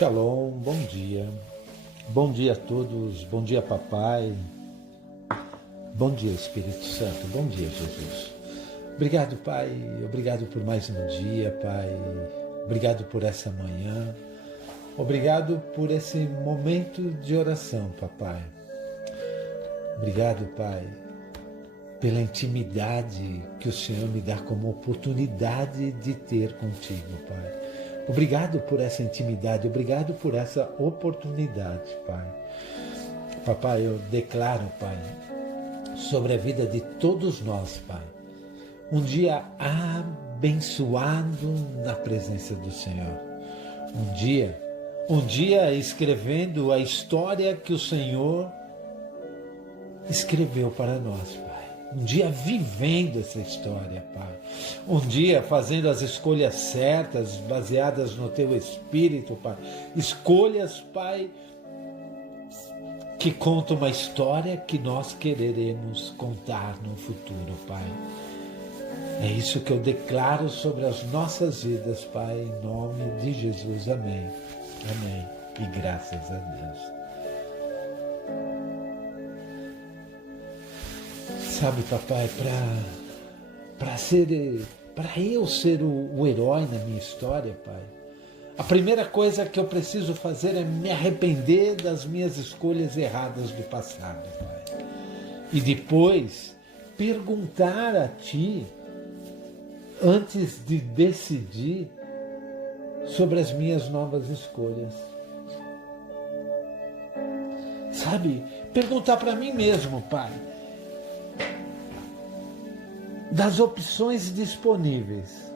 Shalom, bom dia. Bom dia a todos, bom dia papai. Bom dia Espírito Santo, bom dia Jesus. Obrigado Pai, obrigado por mais um dia Pai. Obrigado por essa manhã. Obrigado por esse momento de oração papai. Obrigado Pai pela intimidade que o Senhor me dá como oportunidade de ter contigo Pai. Obrigado por essa intimidade, obrigado por essa oportunidade, Pai. Papai, eu declaro, Pai, sobre a vida de todos nós, Pai, um dia abençoado na presença do Senhor. Um dia escrevendo a história que o Senhor escreveu para nós, Pai. Um dia vivendo essa história, Pai. Um dia fazendo as escolhas certas, baseadas no Teu Espírito, Pai. Escolhas, Pai, que contam uma história que nós quereremos contar no futuro, Pai. É isso que eu declaro sobre as nossas vidas, Pai, em nome de Jesus. Amém. Amém. E graças a Deus. Sabe, papai, para eu ser o herói na minha história, pai, a primeira coisa que eu preciso fazer é me arrepender das minhas escolhas erradas do passado, pai. E depois perguntar a ti, antes de decidir sobre as minhas novas escolhas. Sabe, perguntar para mim mesmo, pai, das opções disponíveis,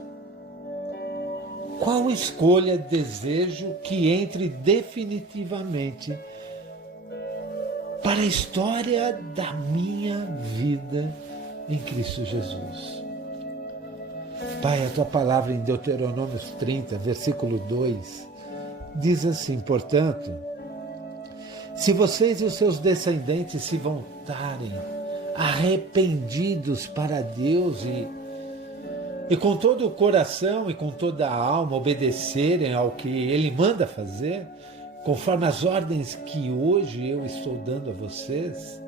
qual escolha desejo que entre definitivamente para a história da minha vida em Cristo Jesus? Pai, a Tua palavra em Deuteronômio 30, versículo 2, diz assim: portanto, se vocês e os seus descendentes se voltarem arrependidos para Deus e com todo o coração e com toda a alma obedecerem ao que Ele manda fazer, conforme as ordens que hoje eu estou dando a vocês,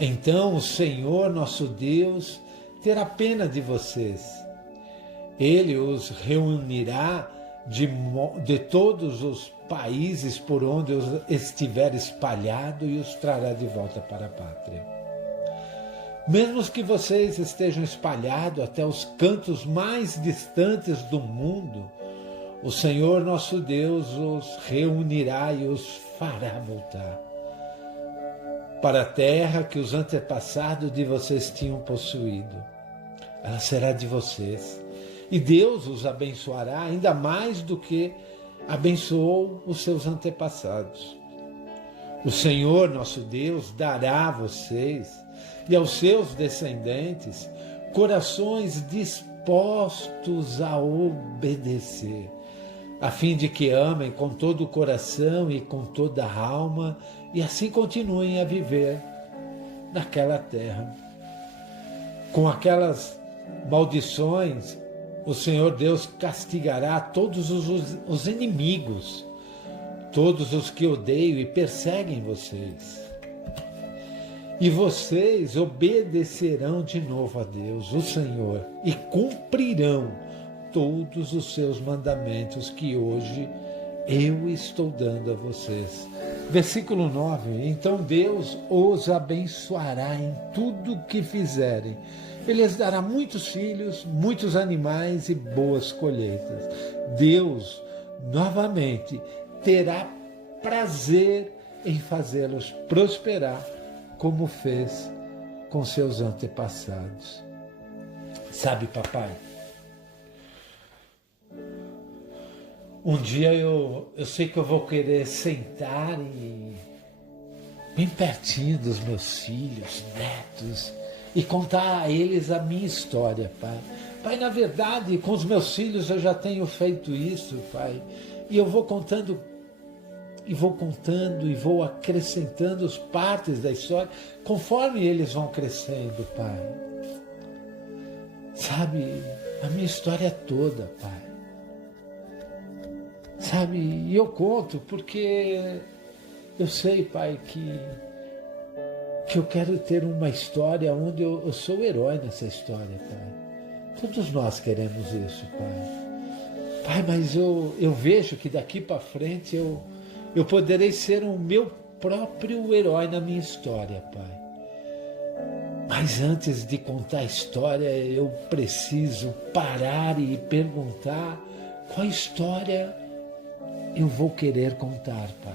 então o Senhor nosso Deus terá pena de vocês. Ele os reunirá de todos os países por onde estiver espalhado e os trará de volta para a pátria. Mesmo que vocês estejam espalhados até os cantos mais distantes do mundo, o Senhor nosso Deus os reunirá e os fará voltar para a terra que os antepassados de vocês tinham possuído. Ela será de vocês. E Deus os abençoará ainda mais do que abençoou os seus antepassados. O Senhor nosso Deus dará a vocês e aos seus descendentes corações dispostos a obedecer, a fim de que amem com todo o coração e com toda a alma e assim continuem a viver naquela terra. Com aquelas maldições, o Senhor Deus castigará todos os inimigos, todos os que odeiam e perseguem vocês. E vocês obedecerão de novo a Deus, o Senhor, e cumprirão todos os seus mandamentos que hoje eu estou dando a vocês. Versículo 9. Então Deus os abençoará em tudo que fizerem. Ele lhes dará muitos filhos, muitos animais e boas colheitas. Deus, novamente, terá prazer em fazê-los prosperar, como fez com seus antepassados. Sabe, papai, um dia eu sei que eu vou querer sentar bem pertinho dos meus filhos, netos, e contar a eles a minha história, pai. Pai, na verdade, com os meus filhos eu já tenho feito isso, pai, e eu vou contando e vou acrescentando as partes da história conforme eles vão crescendo, pai. Sabe, a minha história toda, pai. Sabe, e eu conto porque eu sei, Pai, que eu quero ter uma história onde eu sou o herói nessa história, Pai. Todos nós queremos isso, Pai. Pai, mas eu vejo que daqui para frente eu poderei ser o meu próprio herói na minha história, Pai. Mas antes de contar a história, eu preciso parar e perguntar qual história eu vou querer contar, Pai.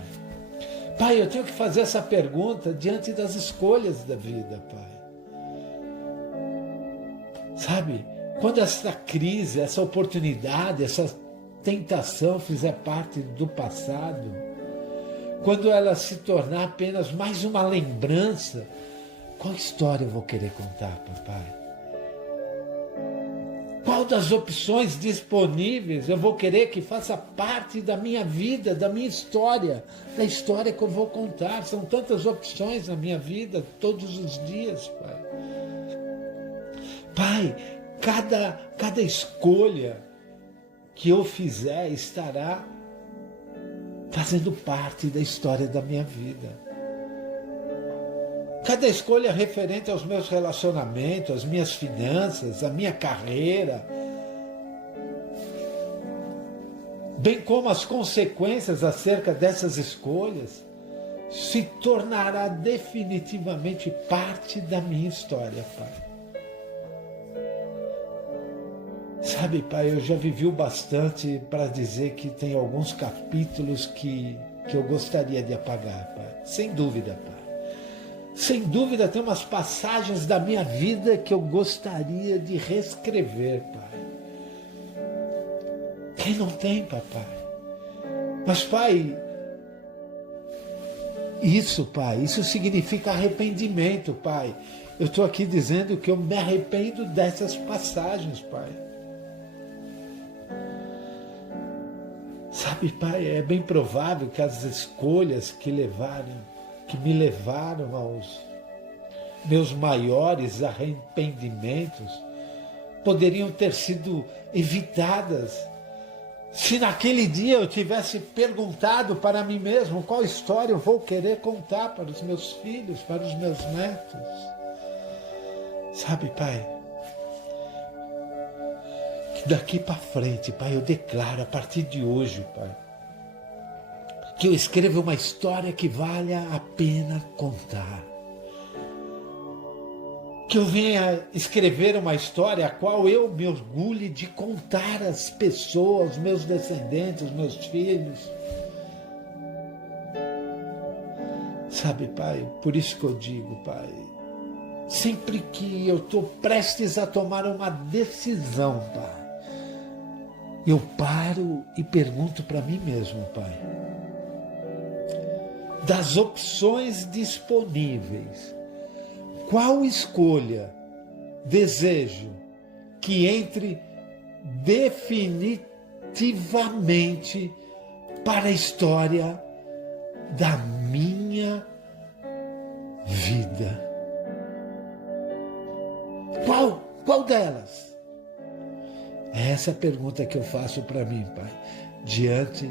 Pai, eu tenho que fazer essa pergunta diante das escolhas da vida, Pai. Sabe, quando essa crise, essa oportunidade, essa tentação fizer parte do passado, quando ela se tornar apenas mais uma lembrança, qual história eu vou querer contar, papai? Qual das opções disponíveis eu vou querer que faça parte da minha vida, da minha história, da história que eu vou contar? São tantas opções na minha vida, todos os dias, Pai. Pai, cada escolha que eu fizer estará fazendo parte da história da minha vida. Cada escolha referente aos meus relacionamentos, às minhas finanças, à minha carreira, bem como as consequências acerca dessas escolhas, se tornará definitivamente parte da minha história, Pai. Sabe, Pai, eu já vivi o bastante para dizer que tem alguns capítulos que eu gostaria de apagar, Pai. Sem dúvida, Pai. Sem dúvida tem umas passagens da minha vida que eu gostaria de reescrever, Pai. Quem não tem, papai? Mas, Pai, isso significa arrependimento, Pai. Eu estou aqui dizendo que eu me arrependo dessas passagens, Pai. Sabe, Pai, é bem provável que as escolhas que me levaram aos meus maiores arrependimentos poderiam ter sido evitadas se naquele dia eu tivesse perguntado para mim mesmo qual história eu vou querer contar para os meus filhos, para os meus netos. Sabe, Pai, que daqui para frente, Pai, eu declaro a partir de hoje, Pai, que eu escreva uma história que valha a pena contar. Que eu venha escrever uma história a qual eu me orgulhe de contar às pessoas, meus descendentes, meus filhos. Sabe, Pai, por isso que eu digo, Pai, sempre que eu estou prestes a tomar uma decisão, Pai, eu paro e pergunto para mim mesmo, Pai, das opções disponíveis, qual escolha desejo que entre definitivamente para a história da minha vida? Qual delas? É essa a pergunta que eu faço para mim, Pai, diante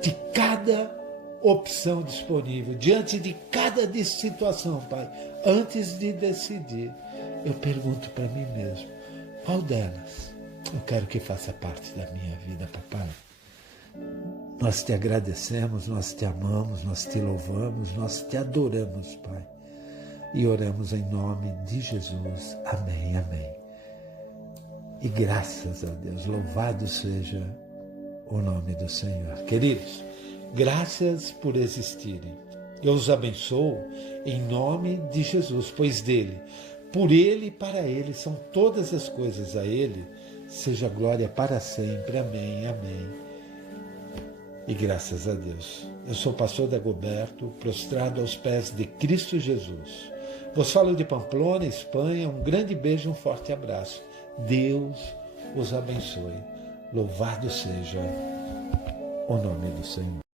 de cada opção disponível, diante de cada situação, Pai. Antes de decidir, eu pergunto para mim mesmo, qual delas eu quero que faça parte da minha vida, papai? Nós te agradecemos, nós te amamos, nós te louvamos, nós te adoramos, Pai. E oramos em nome de Jesus. Amém, amém. E graças a Deus, louvado seja o nome do Senhor. Queridos, graças por existirem. Eu os abençoo em nome de Jesus, pois dele, por ele e para ele são todas as coisas. A ele seja glória para sempre. Amém, amém. E graças a Deus. Eu sou o pastor Dagoberto, prostrado aos pés de Cristo Jesus. Vos falo de Pamplona, Espanha. Um grande beijo, um forte abraço. Deus os abençoe. Louvado seja o nome do Senhor.